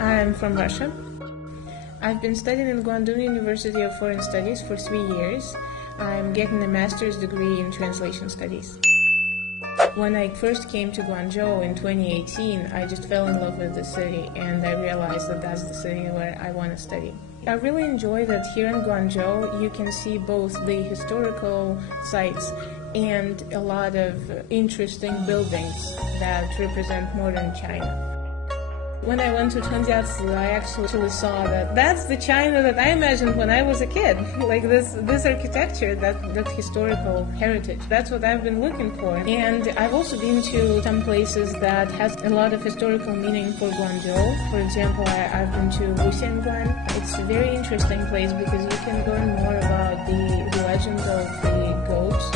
I'm from Russia. I've been studying in Guangdong University of Foreign Studies for 3 years. I'm getting a master's degree in translation studies. When I first came to Guangzhou in 2018, I just fell in love with the city, and I realized that that's the city where I want to study. I really enjoy that here in Guangzhou you can see both the historical sites and a lot of interesting buildings that represent modern China. When I went to陈家祠, I actually saw that that's the China that I imagined when I was a kid. Like this architecture, that historical heritage. That's what I've been looking for. And I've also been to some places that has a lot of historical meaning for Guangzhou. For example, I've been to Uxian Guan. It's a very interesting place because you can learn more about the legend of the goats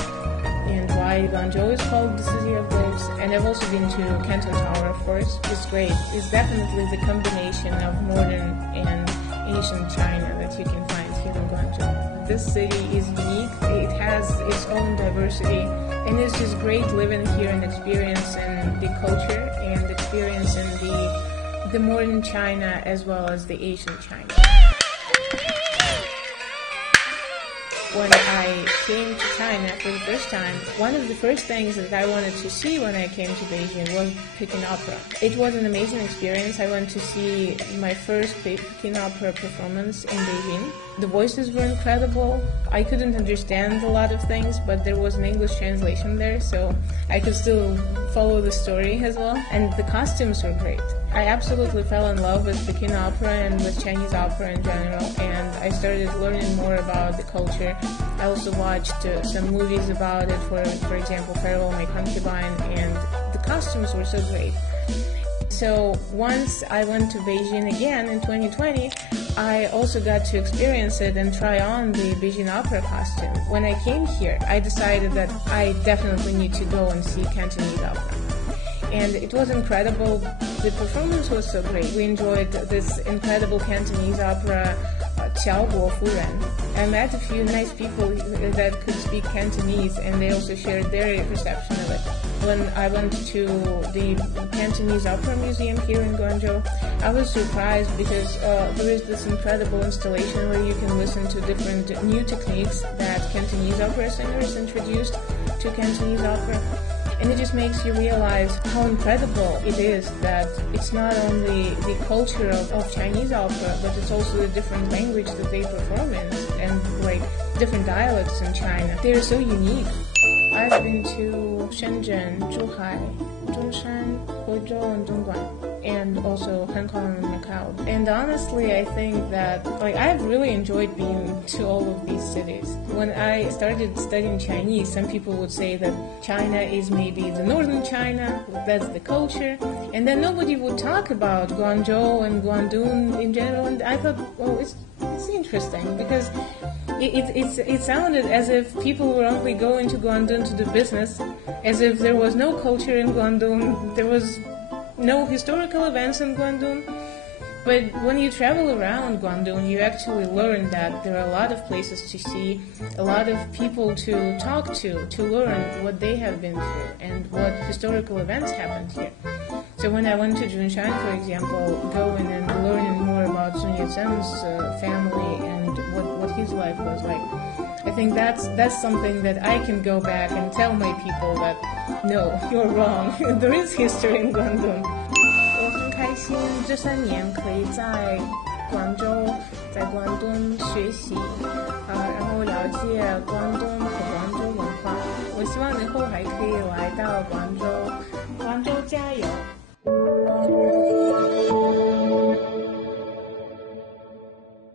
and why Guangzhou is called the city of goats. And I've also been to Canton Tower, of course. It's great. It's definitely the combination of modern and ancient China that you can find here in Guangzhou. This city is unique. It has its own diversity. And it's just great living here and experiencing the culture and experiencing the modern China as well as the ancient China. When I came to China for the first time, one of the first things that I wanted to see when I came to Beijing was Peking Opera. It was an amazing experience. I went to see my first Peking Opera performance in Beijing. The voices were incredible. I couldn't understand a lot of things, but there was an English translation there, so I could still follow the story as well. And the costumes were great. I absolutely fell in love with Peking Opera and with Chinese opera in general, and I started learning more about the culture. I also watched some movies about it, for example, Farewell My Concubine, and the costumes were so great. So once I went to Beijing again in 2020, I also got to experience it and try on the Beijing opera costume. When I came here, I decided that I definitely need to go and see Cantonese opera. And it was incredible. The performance was so great. We enjoyed this incredible Cantonese opera, Qiao Guo Fu Ren. I met a few nice people that could speak Cantonese, and they also shared their perception of it. When I went to the Cantonese Opera Museum here in Guangzhou, I was surprised because there is this incredible installation where you can listen to different new techniques that Cantonese opera singers introduced to Cantonese opera. And it just makes you realize how incredible it is that it's not only the culture of Chinese opera, but it's also the different language that they perform in, and like different dialects in China. They're so unique. I've been to Shenzhen, Zhuhai, Zhongshan, Huizhou, and Dongguan, and also Hong Kong and Macau. And honestly, I think that I've really enjoyed being to all of these cities. When I started studying Chinese, some people would say that China is maybe the northern China, that's the culture, and then nobody would talk about Guangzhou and Guangdong in general. And I thought, well, it's interesting because it sounded as if people were only going to Guangdong to do business, as if there was no culture in Guangdong, there was no historical events in Guangdong. But when you travel around Guangdong, you actually learn that there are a lot of places to see, a lot of people to talk to learn what they have been through and what historical events happened here. So when I went to Zhongshan, for example, going and learning more about Sun Yat-sen's family and what his life was like, I think that's something that I can go back and tell my people that, no, you're wrong. There is history in Guangdong. 我很开心这3年可以在广州，在广东学习，然后了解广东和广州文化。我希望以后还可以来到广州。